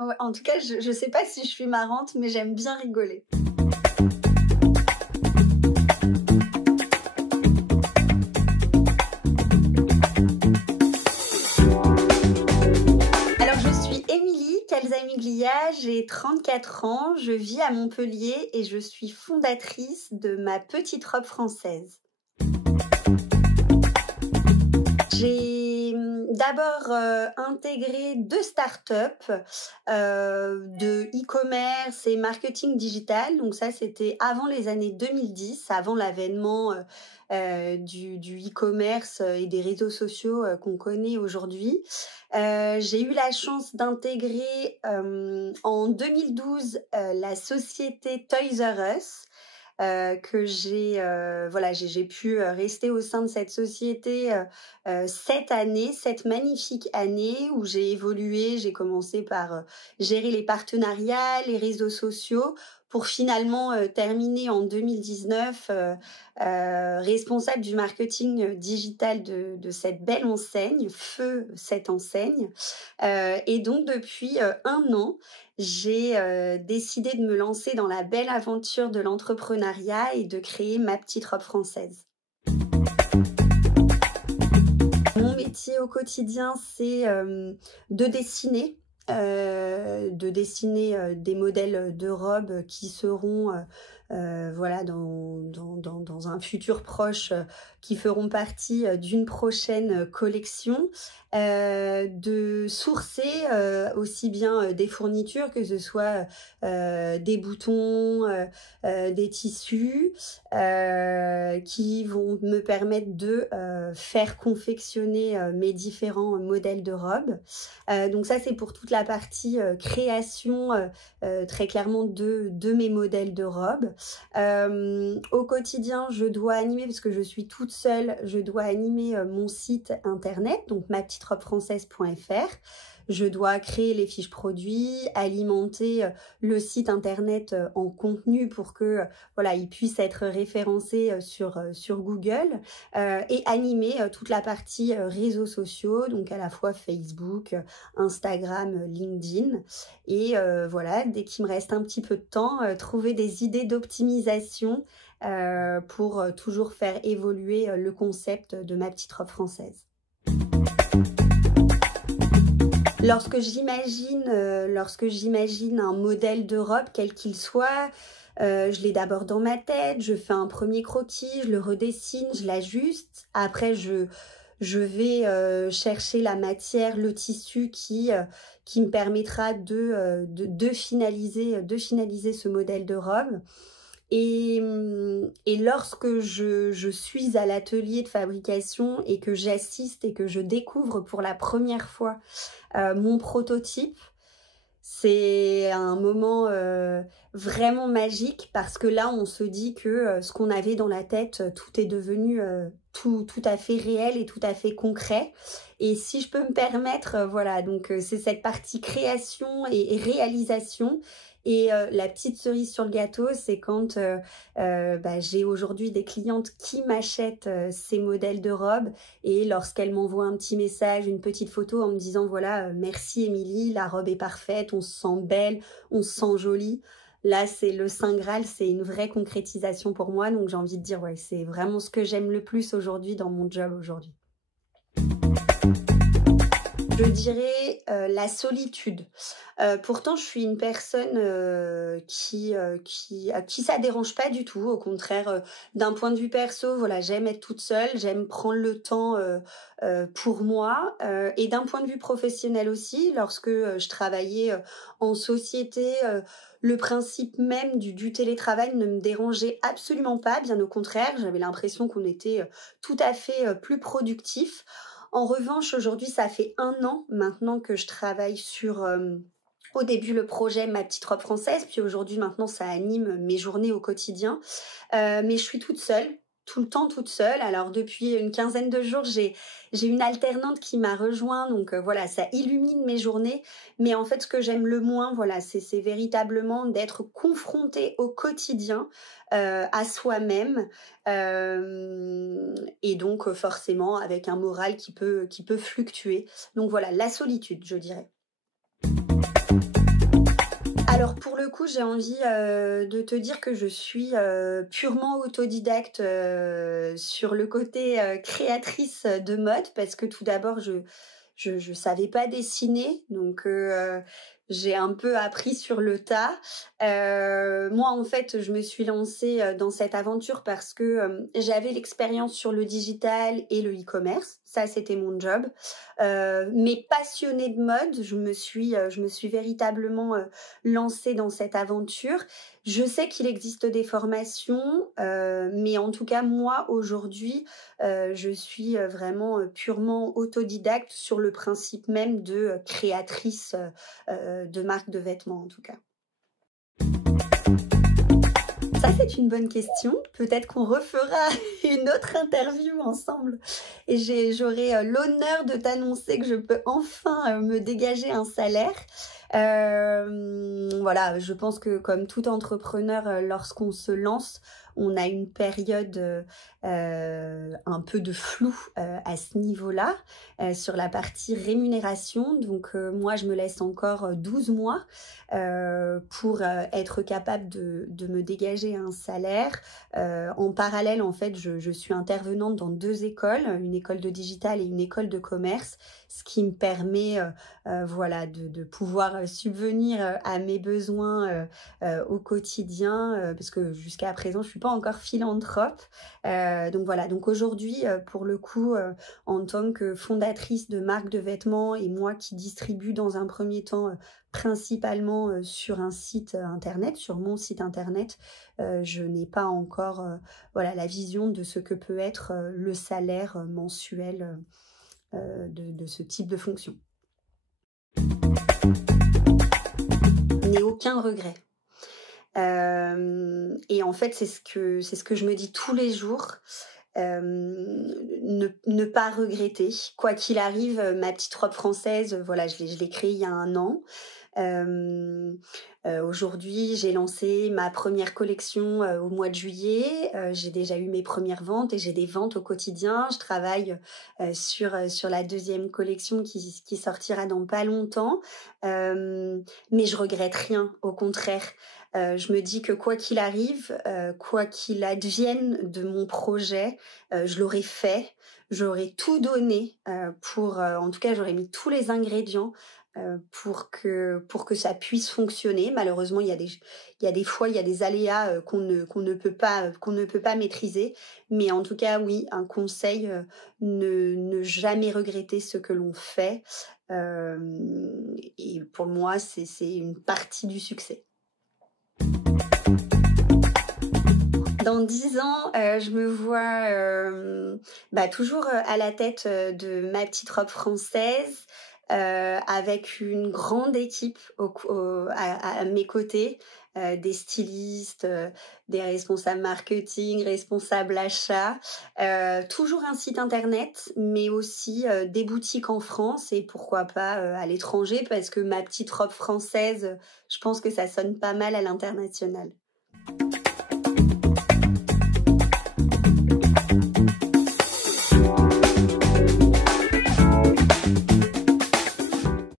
Ouais, en tout cas, je sais pas si je suis marrante, mais j'aime bien rigoler. Alors, je suis Émilie Calzamiglia, j'ai 34 ans, je vis à Montpellier et je suis fondatrice de Ma Petite Robe Française. J'ai d'abord intégré 2 startups de e-commerce et marketing digital. Donc ça, c'était avant les années 2010, avant l'avènement du e-commerce et des réseaux sociaux qu'on connaît aujourd'hui. J'ai eu la chance d'intégrer en 2012 la société Toys R Us. Que j'ai pu rester au sein de cette société 7 magnifiques années où j'ai évolué. J'ai commencé par gérer les partenariats, les réseaux sociaux, pour finalement terminer en 2019 responsable du marketing digital de cette belle enseigne, Feu cette enseigne. Et donc depuis 1 an, j'ai décidé de me lancer dans la belle aventure de l'entrepreneuriat et de créer Ma Petite Robe Française. Mon métier au quotidien, c'est de dessiner. Des modèles de robes qui seront dans un futur proche, qui feront partie d'une prochaine collection, de sourcer aussi bien des fournitures, que ce soit des boutons, des tissus, qui vont me permettre de faire confectionner mes différents modèles de robes. Donc ça, c'est pour toute la partie création très clairement de mes modèles de robes. Au quotidien, je dois animer, parce que je suis toute seule, je dois animer mon site internet, donc mapetiterobefrancaise.fr. Je dois créer les fiches produits, alimenter le site internet en contenu pour que il puisse être référencé sur Google, et animer toute la partie réseaux sociaux, donc à la fois Facebook, Instagram, LinkedIn. Et dès qu'il me reste un petit peu de temps, trouver des idées d'optimisation pour toujours faire évoluer le concept de Ma Petite Robe Française. Lorsque j'imagine un modèle de robe, quel qu'il soit, je l'ai d'abord dans ma tête, je fais un premier croquis, je le redessine, je l'ajuste. Après, je vais chercher la matière, le tissu qui me permettra de finaliser ce modèle de robe. Et lorsque je suis à l'atelier de fabrication et que j'assiste et que je découvre pour la première fois mon prototype, c'est un moment vraiment magique, parce que là, on se dit que ce qu'on avait dans la tête, tout est devenu tout à fait réel et tout à fait concret. Et si je peux me permettre, c'est cette partie création et réalisation. Et la petite cerise sur le gâteau, c'est quand j'ai aujourd'hui des clientes qui m'achètent ces modèles de robes, et lorsqu'elles m'envoient un petit message, une petite photo en me disant merci Émilie, la robe est parfaite, on se sent belle, on se sent jolie. Là, c'est le Saint Graal, c'est une vraie concrétisation pour moi. Donc j'ai envie de dire, c'est vraiment ce que j'aime le plus aujourd'hui dans mon job aujourd'hui. Je dirais la solitude. Pourtant, je suis une personne à qui ça dérange pas du tout. Au contraire, d'un point de vue perso, j'aime être toute seule, j'aime prendre le temps pour moi. Et d'un point de vue professionnel aussi, lorsque je travaillais en société, le principe même du télétravail ne me dérangeait absolument pas. Bien au contraire, j'avais l'impression qu'on était tout à fait plus productif. En revanche, aujourd'hui, ça fait 1 an maintenant que je travaille sur, au début, le projet Ma Petite Robe Française, puis aujourd'hui, maintenant, ça anime mes journées au quotidien. Mais je suis toute seule, tout le temps toute seule. Alors, depuis une quinzaine de jours, j'ai une alternante qui m'a rejoint, donc ça illumine mes journées. Mais en fait, ce que j'aime le moins, c'est véritablement d'être confrontée au quotidien, à soi-même, et donc forcément avec un moral qui peut fluctuer. Donc la solitude, je dirais. le coup, j'ai envie de te dire que je suis purement autodidacte sur le côté créatrice de mode, parce que tout d'abord, je savais pas dessiner, donc j'ai un peu appris sur le tas. Moi, en fait, je me suis lancée dans cette aventure parce que j'avais l'expérience sur le digital et le e-commerce. Ça, c'était mon job. Mais passionnée de mode, je me suis véritablement lancée dans cette aventure. Je sais qu'il existe des formations, mais en tout cas, moi, aujourd'hui, je suis vraiment purement autodidacte sur le principe même de créatrice de marque de vêtements, en tout cas. Ça, c'est une bonne question. Peut-être qu'on refera une autre interview ensemble et j'aurai l'honneur de t'annoncer que je peux enfin me dégager un salaire. Voilà, je pense que comme tout entrepreneur, lorsqu'on se lance, on a une période un peu de flou à ce niveau-là, sur la partie rémunération. Donc moi, je me laisse encore 12 mois pour être capable de me dégager un salaire. En parallèle, en fait, je suis intervenante dans 2 écoles, une école de digital et une école de commerce, ce qui me permet voilà, de pouvoir subvenir à mes besoins au quotidien, parce que jusqu'à présent, je suis pas encore philanthrope. Donc voilà, donc aujourd'hui, pour le coup, en tant que fondatrice de marque de vêtements et moi qui distribue dans un premier temps principalement sur un site internet, sur mon site internet, je n'ai pas encore voilà, la vision de ce que peut être le salaire mensuel de ce type de fonction. Je n'ai aucun regret. Et en fait, c'est ce que je me dis tous les jours. Ne pas regretter. Quoi qu'il arrive, ma petite robe française, voilà, je l'ai créée il y a 1 an. Aujourd'hui, j'ai lancé ma première collection au mois de juillet. J'ai déjà eu mes premières ventes et j'ai des ventes au quotidien. Je travaille sur la 2e collection qui sortira dans pas longtemps. Mais je regrette rien, au contraire. Je me dis que quoi qu'il arrive, quoi qu'il advienne de mon projet, je l'aurais fait. J'aurais tout donné pour, en tout cas, j'aurais mis tous les ingrédients pour que ça puisse fonctionner. Malheureusement, il y a des fois, il y a des aléas qu'on ne peut pas maîtriser. Mais en tout cas, oui, un conseil, ne jamais regretter ce que l'on fait. Et pour moi, c'est une partie du succès. Dans 10 ans, je me vois toujours à la tête de ma petite robe française, avec une grande équipe à mes côtés, des stylistes, des responsables marketing, responsables achats, toujours un site internet, mais aussi des boutiques en France et pourquoi pas à l'étranger, parce que ma petite robe française, je pense que ça sonne pas mal à l'international.